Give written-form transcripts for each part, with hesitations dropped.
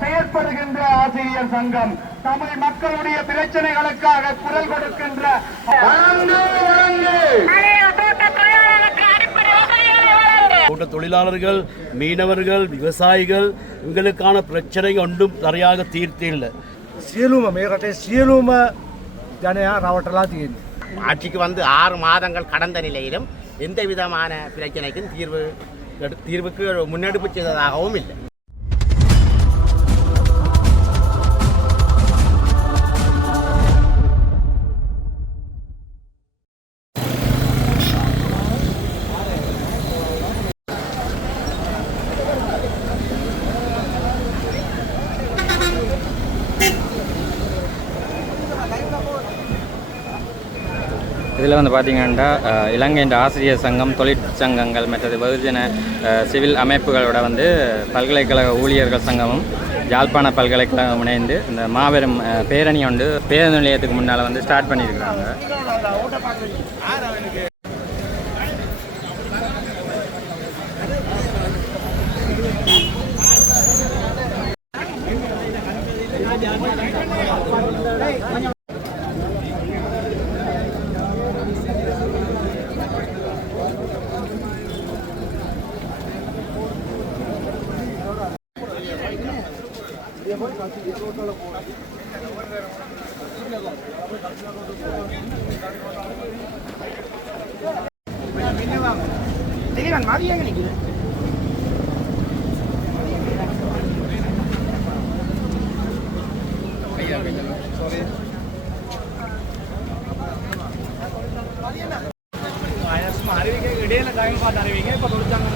செயற்படுகின்ற ஆசிரியர் சங்கம் தமிழ் மக்களுடைய பிரச்சனைகளுக்காக குரல் கொடுக்கின்ற தோட்ட தொழிலாளர்கள், மீனவர்கள், விவசாயிகள் இவங்களுக்கான பிரச்சனை ஒன்றும் சரியாக தீர்த்து இல்லை. ஆட்சிக்கு வந்து 6 மாதங்கள் கடந்த நிலையிலும் எந்த விதமான பிரச்சனைக்கும் தீர்வுக்கு முன்னெடுப்பு செய்ததாகவும் இல்லை. இதில் வந்து பார்த்திங்கன்னா இலங்கையின் ஆசிரியர் சங்கம், தொழிற்சங்கங்கள் மற்றது வெகுஜன சிவில் அமைப்புகளோட வந்து பல்கலைக்கழக ஊழியர்கள் சங்கமும் யாழ்ப்பாண பல்கலைக்கழகம் இணைந்து இந்த மாபெரும் பேரணி வந்து பேருந்து நிலையத்துக்கு முன்னால் வந்து ஸ்டார்ட் பண்ணியிருக்கிறாங்க. இடையில டைம் பார்த்து அறிவிங்க. இப்போ கொடுத்தாங்க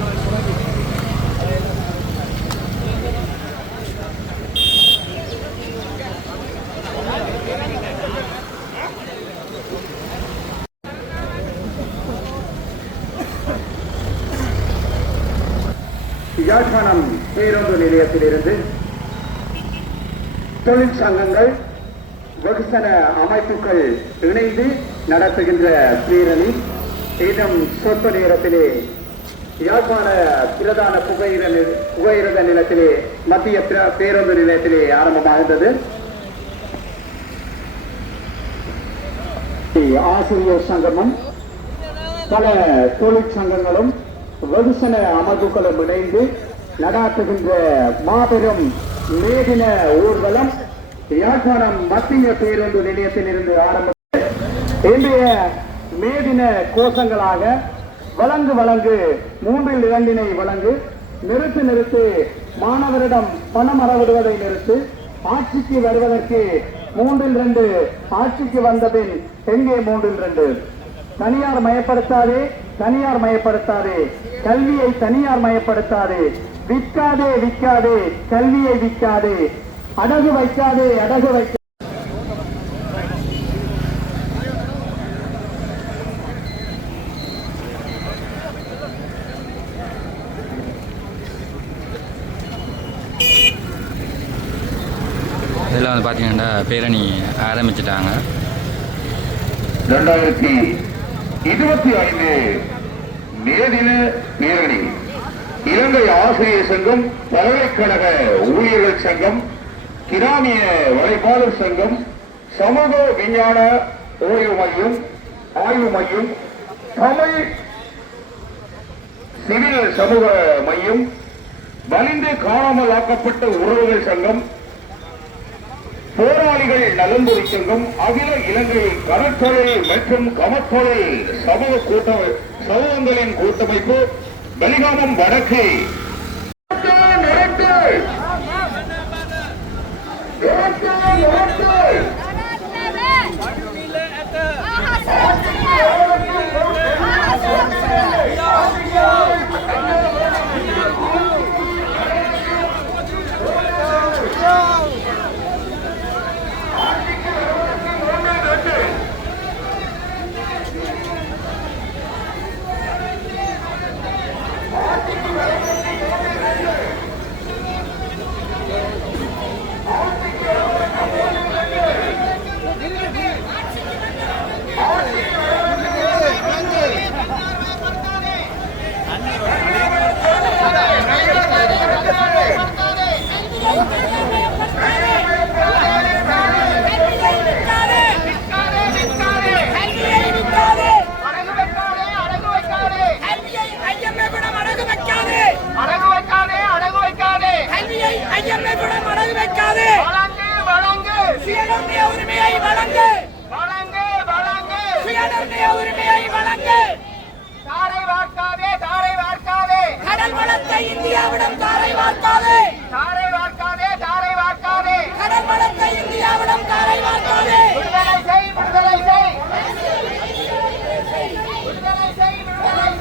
யாழ்ப்பாணம் பேருந்து நிலையத்திலிருந்து தொழிற்சங்கங்கள், வெகுசன அமைப்புகள் இணைந்து நடத்துகின்ற பேரணி இன்னும் சொற்ப நேரத்திலே யாழ்ப்பாண பிரதான புகையிரத நிலையத்திலே மத்திய பேருந்து நிலையத்திலே ஆரம்பமாகின்றது. ஆசிரியர் சங்கமும் பல தொழிற்சங்கங்களும் வெகுசன அமைப்புகளும் இணைந்து நடாத்துகின்ற மாபெரும் மேதின ஊர்வலம் யாழ்ப்பாணம் மத்திய பேருந்து நிலையத்திலிருந்து ஆரம்பித்து இன்றைய மேதின கோஷங்களாக வழங்கு வழங்கு, 3இல் 2 வழங்கு, நிறுத்து நிறுத்து, மாணவரிடம் பணம் அறவிடுவதை நிறுத்து, ஆட்சிக்கு வருவதற்கு 3இல் 2, ஆட்சிக்கு வந்தபின் எங்கே 3இல் 2, தனியார் மயப்படுத்தாதே, தனியார் மயப்படுத்தாதே, கல்வியை தனியார் மயப்படுத்தாதே, விற்காதே விற்காதே, கல்வியை விற்காதே, அடகு வைக்காதே, அடகு வைக்க. இதில் வந்து பார்த்தீங்கன்னா பேரணி ஆரம்பிச்சிட்டாங்க. 2025 மேதின பேரணி இலங்கை ஆசிரியர் சங்கம், பல்கலைக்கழக ஊழியர்கள் சங்கம், கிராமிய வலைப்பாளர் சங்கம், சமூக விஞ்ஞான ஆய்வு மையம், தமிழ் சிவில் சமூக மையம், வலிந்து காணாமல் ஆக்கப்பட்ட உறவுகள் சங்கம், போராளிகள் நலன்புரி சங்கம், அகில இலங்கை கடற்தொழில் மற்றும் கமத்தொழில் சமூகங்களின் கூட்டமைப்பு, பெலிகாமம் வடக்கு இந்தியாவிடம் தாரை வார்க்காதே தாரை வார்க்காதே தாரை வார்க்காதே கடல் வளத்தை இந்தியாவிடம் தாரை வார்க்காதே விடுதலை செய் விடுதலை செய் விடுதலை செய் விடுதலை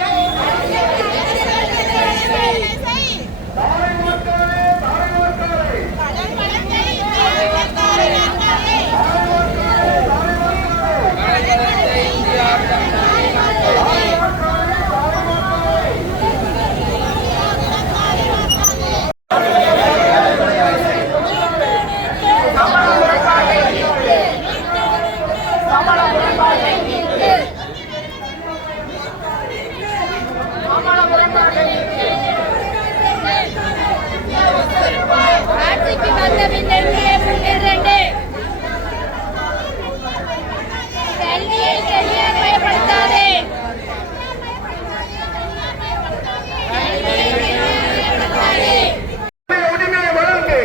செய் தாரை வார்க்காதே தாரை வார்க்காதே கடல் வளத்தை இந்தியாவிடம் தாரை வார்க்காதே ஆட்சிக்கு வந்த பின்னணியே முன்னிரண்டு கல்வியை கையாளப்படுத்தாதே உரிமையை வழங்கு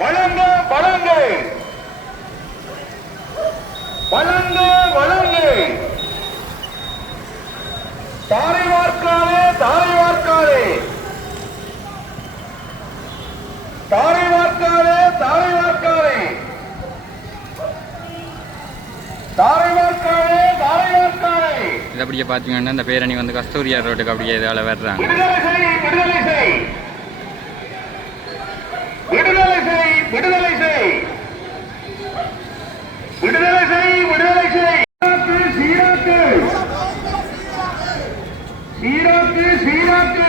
வழங்கு வழங்கு வழங்கு வழங்கு தாரை வார்க்காதே தாரை வார்க்காதே தாரை வார்க்காதே தாரை வார்க்காதே தாரை வார்க்காதே தாரை வார்க்காதே இது அப்படியே பார்த்தீங்கன்னா இந்த பேரணி வந்து கஸ்தூரியார் ரோட்டுக்கு அப்படியே இதால் வர்றாங்க. விடுதலை செய் விடுதலை செய் விடுதலை செய் விடுதலை செய் விடுதலை செய் விடுதலை செய் சீராக்கு சீராக்கு சீராக்கு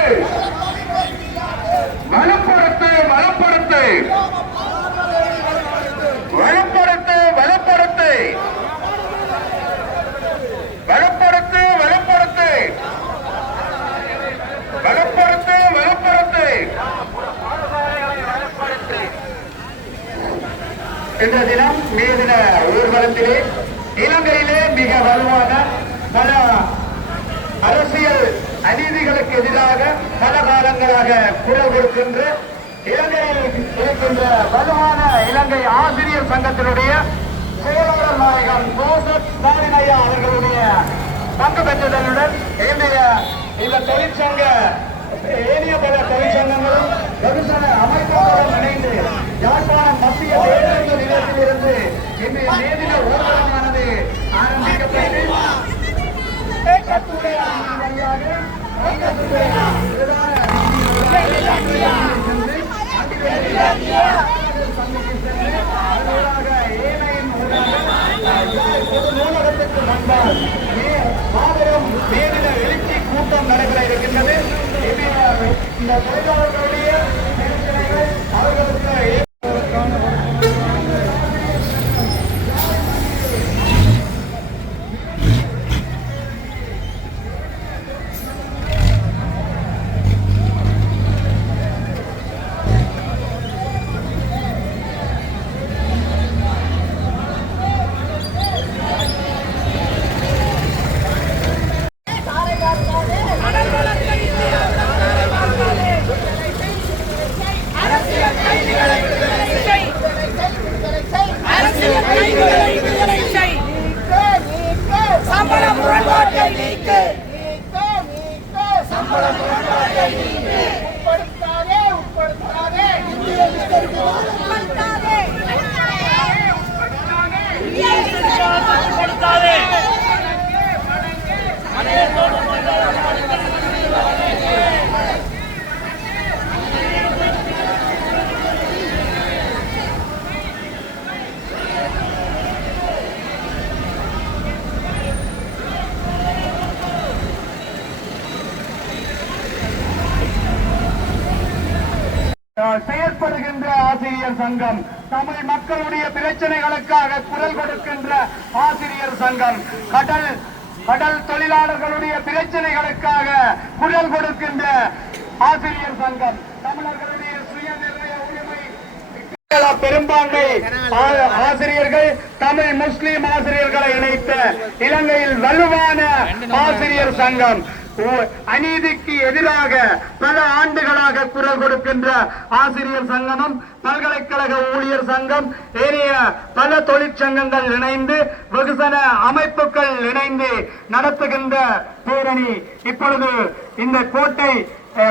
வளப்படுத்து வளப்படுத்து வளப்படுத்து வளப்படுத்து வளப்படுத்து வளப்படுத்து வளப்படுத்து வளப்படுத்து இன்ற தினம் மே தின ஊர்வலத்திலே இலங்கையிலே மிக வலுவான பல அரசியல் அநீதிகளுக்கு எதிராக பல காலங்களாக குரல் கொடுக்கின்ற இலங்கையில் இருக்கின்ற வலுவான இலங்கை ஆசிரியர் சங்கத்தினுடைய செயலாளர் நாயகன் ஜோசப் ஸ்டாலின் ஐயா அவர்களுடைய பங்கு பெற்றதனுடன் இந்த தொழிற்சங்க ஏனைய பல தொழிற்சங்கங்களும் வெகுசன அமைப்புகளும் இணைந்து யாழ்ப்பாணம் மத்திய பேருந்து நிலையத்திலிருந்து இன்றைய மேதின ஊர்வலமானது ஆரம்பிக்கப்பட்டு நூலகத்திற்கு முன்பால் மாபெரும் மேதின எழுச்சி கூட்டம் நடைபெற இருக்கின்றது. இந்த தொழிலாளர்களுடைய பிரச்சனைகள் அவர்களுக்கு சம்பள முரண்பாட்டை நீக்கு சம்பள முரண்பாட்டை நீக்கு உட்படுத்தாதே உட்படுத்தாதே உட்படுத்தாதே உட்படுத்தாதே செயற்படுகின்ற ஆசிரியர் சங்கம், தமிழ் மக்களுடைய பிரச்சனைகளுக்காக குரல் கொடுக்கின்ற ஆசிரியர் சங்கம், கடல் தொழிலாளர்களுடைய பிரச்சனைகளுக்காக குரல் கொடுக்கின்ற ஆசிரியர் சங்கம், தமிழர்களுடைய சுயநிர்ணய உரிமை பெரும்பான்மை ஆசிரியர்கள், தமிழ் முஸ்லிம் ஆசிரியர்களை இணைத்த இலங்கையில் வலுவான ஆசிரியர் சங்கம், அநீதிக்கு எதிராக பல ஆண்டுகளாக குரல் கொடுக்கின்ற ஆசிரியர் சங்கமும், பல்கலைக்கழக ஊழியர் சங்கம், ஏனைய பல தொழிற்சங்கங்கள் இணைந்து வெகுசன அமைப்புகள் இணைந்து நடத்துகின்ற பேரணி இப்பொழுது இந்த கோட்டை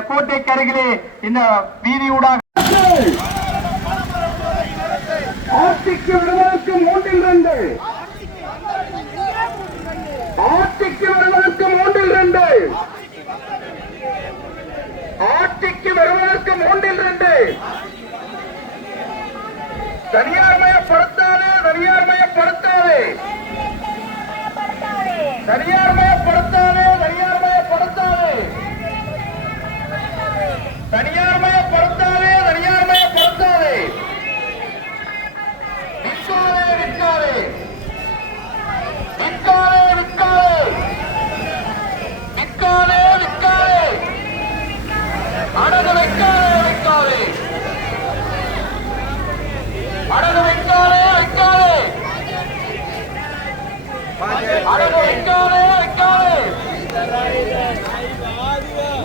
கோட்டைக்கு அருகிலே இந்த வீதியூடாக ஆட்சிக்கு வருவதற்கு 3-2 ஆட்சிக்கு வருவதற்கு 3-2 ஆட்சிக்கு வருவதற்கு 3-2 தனியார்மயப்படுத்தாதே தனியார்மயப்படுத்தாதே தனியார்மயப்படுத்தாதே தனியார்மயப்படுத்தாதே தனியார்மயப்படுத்தாதே தனியார்மயப்படுத்தாதே விற்காதே விற்காதே விற்காதே விற்காதே விற்காதே அடகு வைக்காதே வைக்காதே அடகு வைக்காதே வைக்காதே அடகு வைக்காதே வைக்காதே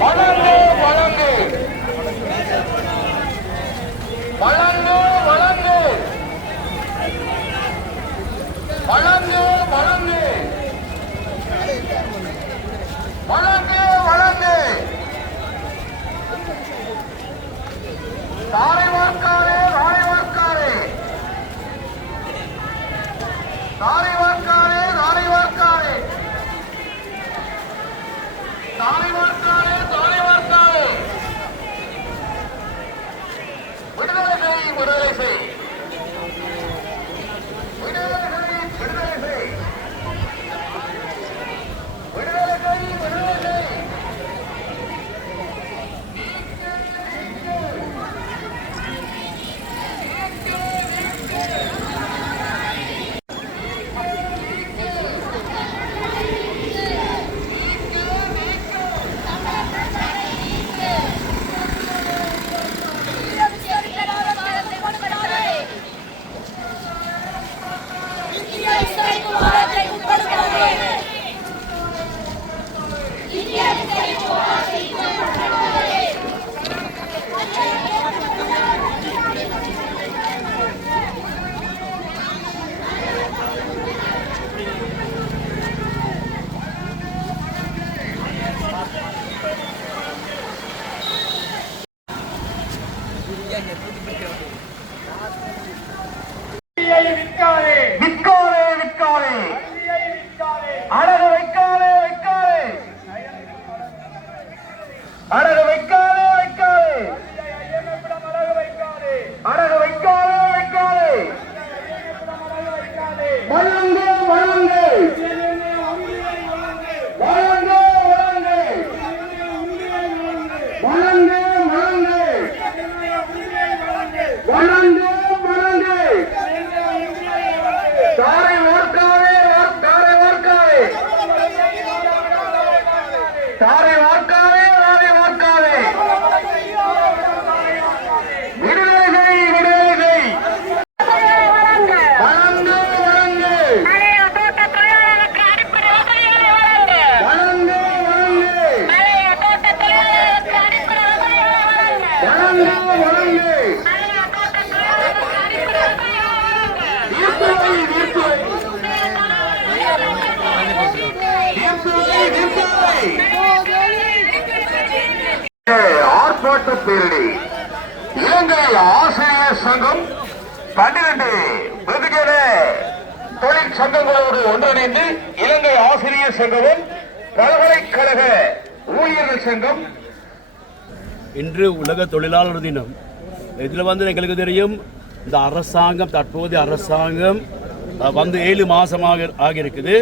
வழங்கு வழங்கு வழங்கு வழங்கு வழங்கு வழங்கு வழங்கு வழங்கு தாரை வார்க்காதே தாரை வார்க்காதே தாரை வார்க்காதே தாரை வார்க்காதே தாரை வார்க்காதே தாரை வார்க்காதே விடுதலை செய் விடுதலை செய் விடுதலை செய் விடுதலை செய் விடுதலை செய் விடுதலை செய் விற்காதே விற்காதே அடகு வைக்காதே வைக்காதே அடகு வைக்காதே வைக்காதே அடகு வைக்காதே வைக்காதே வழங்கு வழங்கு வழங்கு வழங்கு வழங்கு வழங்கு வழங்கு வழங்கு தாரை வார்க்காதே தாரை வார்க்காதே தாரை வார்க்காதே தாரை வார்க்காதே விடுதலை செய் விடுதலை செய் வழங்கு வழங்கு வழங்கு வழங்கு வழங்கு ஆர்ப்பாட்ட பேரணி இலங்கை ஆசிரியர் சங்கம் 12 வெகுஜன தொழிற்சங்கங்களோடு ஒன்றிணைந்து இலங்கை ஆசிரியர் சங்கமும் பல்கலைக்கழக ஊழியர்கள் சங்கம் இன்று உலக தொழிலாளர் தினம். இதில் எங்களுக்கு தெரியும் இந்த அரசாங்கம் தற்போதைய அரசாங்கம் 7 மாதமாக ஆகியிருக்குது.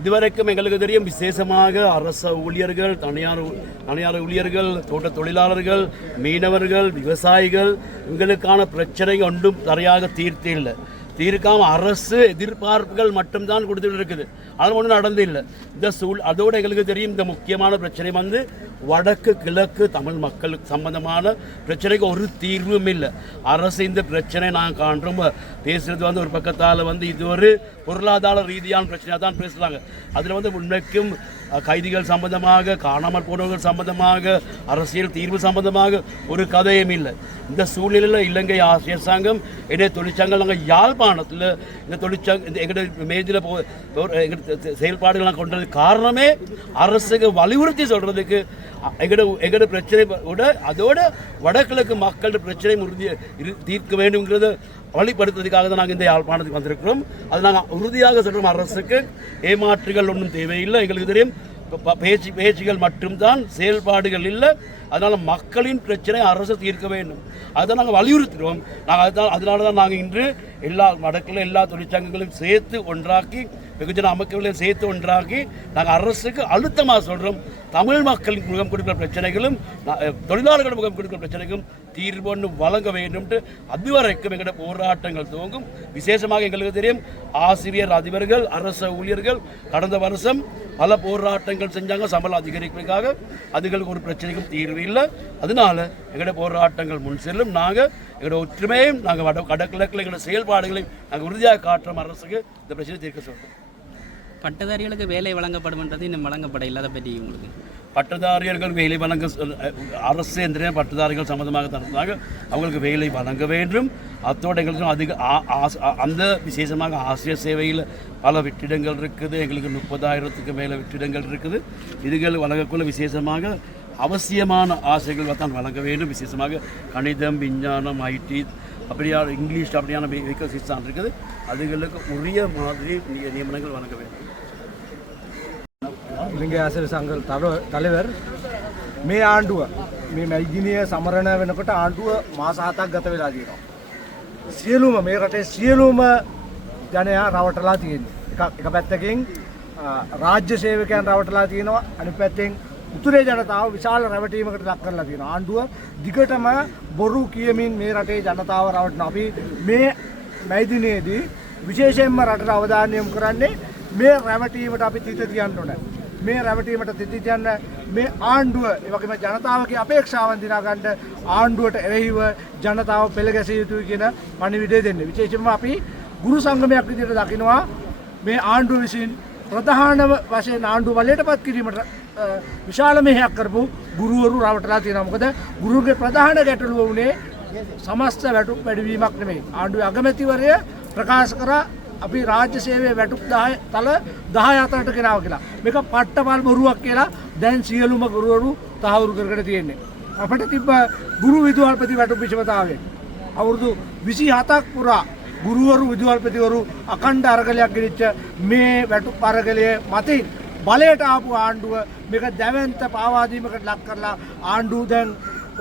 இதுவரைக்கும் எங்களுக்கு தெரியும் விசேஷமாக அரச ஊழியர்கள், தனியார் ஊழியர்கள், தோட்ட தொழிலாளர்கள், மீனவர்கள், விவசாயிகள் எங்களுக்கான பிரச்சனை ஒன்றும் சரியாக தீர்த்து இல்லை. தீர்க்காம அரசு எதிர்பார்ப்புகள் மட்டும்தான் கொடுத்துட்டு இருக்குது. அது ஒன்றும் நடந்து இல்லை. அதோடு எங்களுக்கு தெரியும் இந்த முக்கியமான பிரச்சனை வடக்கு கிழக்கு தமிழ் மக்களுக்கு சம்பந்தமான பிரச்சனைக்கு ஒரு தீர்வும் இல்லை. அரசு இந்த பிரச்சனை நாங்கள் காண்றோம் பேசுறது ஒரு பக்கத்தால் இது ஒரு பொருளாதார ரீதியான பிரச்சனையாக தான் பேசுகிறாங்க. அதில் உண்மைக்கும் கைதிகள் சம்பந்தமாக, காணாமல் போனவர்கள் சம்பந்தமாக, அரசியல் தீர்வு சம்பந்தமாக ஒரு கதையும் இல்லை. இந்த சூழ்நிலையில் இலங்கை ஆசிரியர் சங்கம், இடையே தொழிற்சங்கம் நாங்கள் யாழ்ப்பாணம் யாழ்ப்பாணத்தில் இந்த தொழிற்சங்க எங்களோட மேஜில் எங்களோட செயல்பாடுகள்லாம் கொண்டது காரணமே அரசுக்கு வலியுறுத்தி சொல்கிறதுக்கு எங்களோட பிரச்சனை விட அதோட வடகிழக்கு மக்களோட பிரச்சனை தீர்க்க வேண்டும்ங்கிறத வழிப்படுத்துறதுக்காக தான் நாங்கள் இந்த யாழ்ப்பாணத்துக்கு வந்திருக்கிறோம். அது நாங்கள் உறுதியாக சொல்கிறோம், அரசுக்கு ஏமாற்றுகள் ஒன்றும் தேவையில்லை. எங்களுக்கு தெரியும் பேச்சுகள் மட்டும்தான், செயல்பாடுகள் இல்லை. அதனால் மக்களின் பிரச்சனை அரசு தீர்க்க வேண்டும். அதை நாங்கள் வலியுறுத்துகிறோம். நாங்கள் அதனால தான் நாங்கள் இன்று எல்லா வடக்கில் எல்லா தொழிற்சங்கங்களையும் சேர்த்து ஒன்றாக்கி, வெகுஜன அமைப்புகளையும் சேர்த்து ஒன்றாக்கி நாங்கள் அரசுக்கு அழுத்தமாக சொல்கிறோம், தமிழ் மக்களின் முகம் கொடுக்கிற பிரச்சனைகளும் தொழிலாளர்கள் முகம் கொடுக்கிற பிரச்சனைகளும் தீர்வு வழங்க வேண்டும்ட்டு அதுவரைக்கும் எங்களோட போராட்டங்கள் துவங்கும். விசேஷமாக எங்களுக்கு தெரியும், ஆசிரியர் அதிபர்கள் அரச ஊழியர்கள் கடந்த வருஷம் பல போராட்டங்கள் செஞ்சாங்க சம்பளம் அதிகரிப்புக்காக. அதுகளுக்கு ஒரு பிரச்சனைக்கும் தீர்வு இல்லை. அதனால எங்களோட போராட்டங்கள் முன் செல்லும். நாங்கள் எங்களோட ஒற்றுமையும் நாங்கள் வடகிழக்கில் எங்களோட செயல்பாடுகளையும் நாங்கள் உறுதியாக காட்டுறோம். அரசுக்கு இந்த பிரச்சனை தீர்க்க சொல்கிறோம். பட்டதாரிகளுக்கு வேலை வழங்கப்படும்ன்றது இன்னும் வழங்கப்பட இல்லாத பற்றி உங்களுக்கு பட்டதாரிகள் வேலை வழங்க அரசு எந்திர பட்டதாரிகள் சம்மந்தமாக தரதாக அவங்களுக்கு வேலை வழங்க வேண்டும். அத்தோடு எங்களுக்கு அதிக அந்த விசேஷமாக ஆசிரியர் சேவையில் பல வெற்றிடங்கள் இருக்குது. எங்களுக்கு 30,000க்கு மேலே வெற்றிடங்கள் இருக்குது. இதுகள் வழங்கக்குள்ள விசேஷமாக அவசியமான ஆசைகள் தான் வழங்க வேண்டும். விசேஷமாக கணிதம், விஞ்ஞானம், ஐடி அப்படியான இங்கிலீஷ் அப்படியான வேகன்சிஸ் தான் இருக்குது. அதுகளுக்கு உரிய மாதிரி நியமனங்கள் வழங்க வேண்டும். ඉලංගේ ආසිරි සංඝ தலைவர் මේ ආණ්ඩුව මේ මැදිනිය සමරණ වෙනකොට ආණ්ඩුව මාස 7ක් ගත වෙලා තියෙනවා. සියලුම මේ රටේ සියලුම ජනයා රවටලා තියෙනවා. එක පැත්තකින් රාජ්‍ය සේවකයන් රවටලා තියෙනවා. අනිත් පැත්තෙන් උතුරේ ජනතාව විශාල රැවටීමකට ලක් කරලා තියෙනවා. ආණ්ඩුව දිගටම බොරු කියමින් මේ රටේ ජනතාව රවටනවා. අපි මේ මැදිනියේදී විශේෂයෙන්ම රටට අවධානය යොමු කරන්නේ මේ රැවටීමට අපි තිත තියන්න ඕනේ. මේ රැවටීමට තිත තියන්න මේ ආණ්ඩුව ඒ වගේම ජනතාවගේ අපේක්ෂාවන් දිනා ගන්න ආණ්ඩුවට එරෙහිව ජනතාව පෙළගැසිය යුතුයි කියන පණිවිඩය දෙන්නේ. විශේෂයෙන්ම අපි ගුරු සංගමයක් විදිහට දකිනවා මේ ආණ්ඩුව විසින් ප්‍රධාන වශයෙන් ආණ්ඩුව වලයටපත් කිරීමට විශාල මෙහෙයක් කරපු ගුරුවරු රවටලා තියෙනවා. මොකද ගුරුගේ ප්‍රධාන ගැටලුව උනේ සමස්ත වැටුප් වැඩිවීමක් නෙමෙයි. ආණ්ඩුවේ අගමැතිවරය ප්‍රකාශ කරා අපි රාජ්‍ය සේවයේ වැටුප් 10 තල 14ට ගෙනාවා කියලා. මේක පට්ටපල් බොරුවක් කියලා දැන් සියලුම ගුරුවරු තහවුරු කරගෙන තියෙන්නේ. අපිට තිබ්බ ගුරු විදුහල්පති වැටුප් විෂමතාවය අවුරුදු 27ක් පුරා ගුරුවරු විදුහල්පතිවරු අඛණ්ඩ අරගලයක් ගෙනිච්ච මේ වැටුප් අරගලයේ මතින් බලයට ආපු ආණ්ඩුව මේක දැවැන්ත පාවාදීමකට ලක් කරලා ආණ්ඩුව දැන්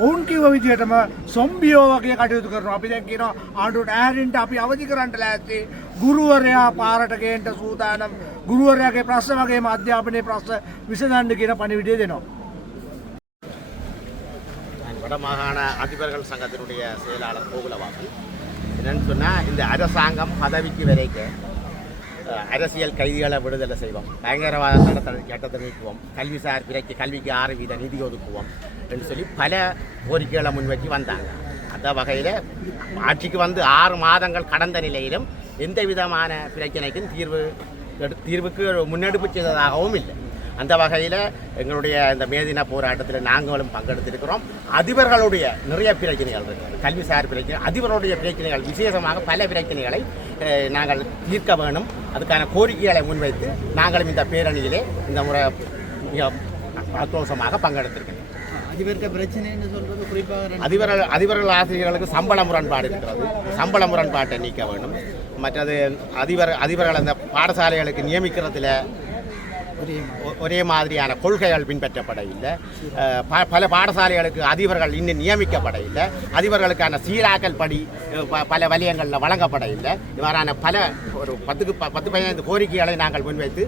ඔවුන් කිව්ව විදිහටම සොම්බියෝ වගේ කටයුතු කරනවා. අපි දැන් කියනවා ආණ්ඩුවට ඈරින්ට අපි අවදි කරන්න ලෑස්ති. ගුරුවරයා පාරට ගේන්න සූදානම්. ගුරුවරයාගේ ප්‍රශ්න වගේම අධ්‍යාපනයේ ප්‍රශ්න විසඳන්න කියන පණිවිඩය දෙනවා. வடமாகாண அதிபர்கள் சங்கத்தினுடைய செயலாளர் கோகுலவாசன் என்னன்னு சொன்னால், இந்த அரசாங்கம் பதவிக்கு வரைக்கும் அரசியல் கைதிகளை விடுதலை செய்வோம், பயங்கரவாத சட்டத்தை நீக்குவோம், கல்விசார் பிறகு கல்விக்கு 6% நிதி ஒதுக்குவோம் என்று சொல்லி பல கோரிக்கைகளை முன்வச்சு வந்தாங்க. அந்த வகையில் ஆட்சிக்கு வந்து 6 மாதங்கள் கடந்த நிலையிலும் எந்த விதமான பிரச்சனைக்கும் தீர்வுக்கு முன்னெடுப்பு செய்ததாகவும் இல்லை. அந்த வகையில் எங்களுடைய இந்த மேதின போராட்டத்தில் நாங்களும் பங்கெடுத்திருக்கிறோம். அதிபர்களுடைய நிறைய பிரச்சனைகள் இருக்கிறது, கல்விசார் பிரச்சனை, அதிபர்களுடைய பிரச்சனைகள் விசேஷமாக பல பிரச்சனைகளை நாங்கள் தீர்க்க வேணும். அதுக்கான கோரிக்கைகளை முன்வைத்து நாங்களும் இந்த பேரணியிலே இந்த முறை மிக ஆக்ரோஷமாக பங்கெடுத்திருக்கிறோம். அதிபருக்கு பிரச்சனை என்று சொல்றது குறிப்பாக அதிபர்கள் ஆசிரியர்களுக்கு சம்பள முரண்பாடு இருக்கிறது. சம்பள முரண்பாட்டை நீக்க வேண்டும். மற்றது அதிபர்கள் அந்த பாடசாலைகளுக்கு நியமிக்கிறதுல ஒரே மாதிரியான கொள்கைகள் பின்பற்றப்பட இல்லை. பல பாடசாலைகளுக்கு அதிபர்கள் இன்னும் நியமிக்கப்பட இல்லை. அதிபர்களுக்கான சீராக்கல் படி பல வலயங்களில் வழங்கப்பட இல்லை. இவ்வாறான பல ஒரு 10-15 கோரிக்கைகளை நாங்கள் முன்வைத்து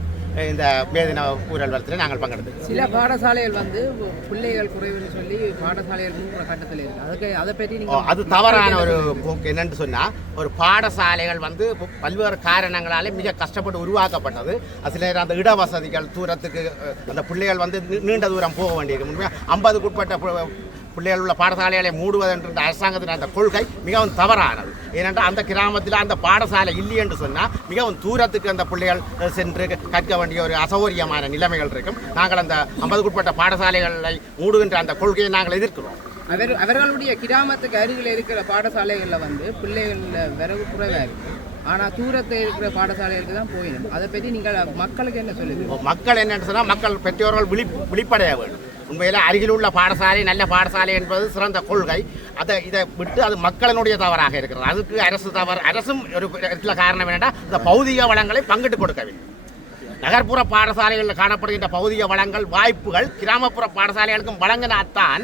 இந்த மேதின ஊழல் வரத்தில் நாங்கள் பங்கெடுத்தோம். சில பாடசாலைகள் வந்து பிள்ளைகள் குறைவுன்னு சொல்லி பாடசாலைகள் மூன்று கட்டத்தில் இருக்குது. அதுக்கு அதை பற்றி அது தவறான ஒரு போக்கு. என்னென்னு சொன்னால், ஒரு பாடசாலைகள் வந்து பல்வேறு காரணங்களாலே மிக கஷ்டப்பட்டு உருவாக்கப்பட்டது. சில அந்த இடவசதிகள் தூரத்துக்கு அந்த பிள்ளைகள் வந்து நீண்ட தூரம் போக வேண்டியிருக்கு. 50க்கு உட்பட்ட பிள்ளைகள் உள்ள பாடசாலைகளை மூடுவதென்ற அரசாங்கத்தின் அந்த கொள்கை மிகவும் தவறானது. ஏனென்றால் அந்த கிராமத்தில் அந்த பாடசாலை இல்லை என்று சொன்னால் மிகவும் தூரத்துக்கு அந்த பிள்ளைகள் சென்று கற்க வேண்டிய ஒரு அசௌகரியமான நிலைமைகள் இருக்கும். நாங்கள் அந்த 50க்கு உட்பட்ட பாடசாலைகளை மூடுகின்ற அந்த கொள்கையை நாங்கள் எதிர்க்கிறோம். அவர்களுடைய கிராமத்துக்கு அருகில் இருக்கிற பாடசாலைகளில் வந்து பிள்ளைகளில் விரவு குறைவாக இருக்குது. ஆனால் தூரத்தில் இருக்கிற பாடசாலைகளுக்கு தான் போயிடும். அதை பற்றி நீங்கள் மக்களுக்கு என்ன சொல்லுது? மக்கள் என்னன்னு சொன்னால் மக்கள் பெற்றோர்கள் விழிப்படைய வேண்டும். உண்மையில் அருகில் உள்ள பாடசாலை நல்ல பாடசாலை என்பது சிறந்த கொள்கை. இதை விட்டு அது மக்களினுடைய தவறாக இருக்கிறது. அதுக்கு அரசும் ஒரு இடத்துல காரணம் என்னென்னா இந்த பௌதிக வளங்களை பங்கிட்டு கொடுக்க வேண்டும். நகர்ப்புற பாடசாலைகளில் காணப்படுகின்ற பௌதிக வளங்கள் வாய்ப்புகள் கிராமப்புற பாடசாலைகளுக்கும் வழங்கினால்தான்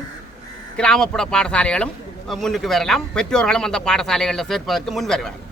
கிராமப்புற பாடசாலைகளும் முன்னுக்கு வரலாம், பெற்றோர்களும் அந்த பாடசாலைகளில் சேர்ப்பதற்கு முன் வருவார்.